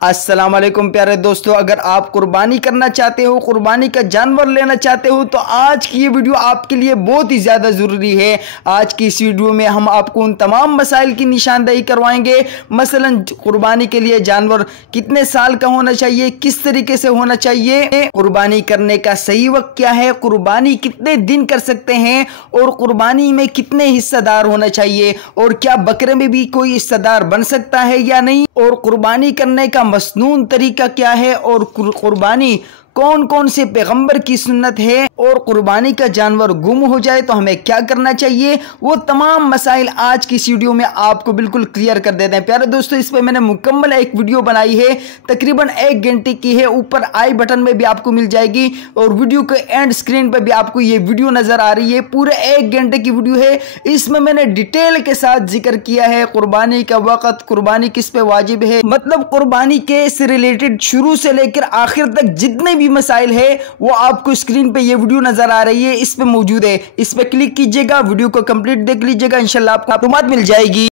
अस्सलाम वालेकुम प्यारे दोस्तों, अगर आप कुर्बानी करना चाहते हो, कुर्बानी का जानवर लेना चाहते हो तो आज की ये वीडियो आपके लिए बहुत ही ज़्यादा ज़रूरी है। आज की इस वीडियो में हम आपको उन तमाम मसाइल की निशानदेही करवाएंगे। मसलन कुर्बानी के लिए जानवर कितने साल का होना चाहिए, किस तरीके से होना चाहिए, कुर्बानी करने का सही वक्त क्या है, कुर्बानी कितने दिन कर सकते हैं और कुर्बानी में कितने हिस्सेदार होना चाहिए, और क्या बकरे में भी कोई हिस्सेदार बन सकता है या नहीं, और कुर्बानी करने का मसनून तरीका क्या है, और कुर्बानी कौन कौन से पैगंबर की सुन्नत है, और कुर्बानी का जानवर गुम हो जाए तो हमें क्या करना चाहिए, वो तमाम मसाइल आज की इस वीडियो में आपको बिल्कुल क्लियर कर देते हैं। प्यारे दोस्तों, इस पर मैंने मुकम्मल एक वीडियो बनाई है, तकरीबन 1 घंटे की है। ऊपर आई बटन में भी आपको मिल जाएगी और वीडियो के एंड स्क्रीन पर भी आपको ये वीडियो नजर आ रही है। पूरे 1 घंटे की वीडियो है। इसमें मैंने डिटेल के साथ जिक्र किया है कुर्बानी का वक्त, कुर्बानी किस पे वाजिब है, मतलब कुर्बानी के से रिलेटेड शुरू से लेकर आखिर तक जितने भी मसाइल है वो आपको स्क्रीन पे ये वीडियो नजर आ रही है, इस पे मौजूद है। इस पे क्लिक कीजिएगा, वीडियो को कंप्लीट देख लीजिएगा, इंशाल्लाह आपको मालूमात मिल जाएगी।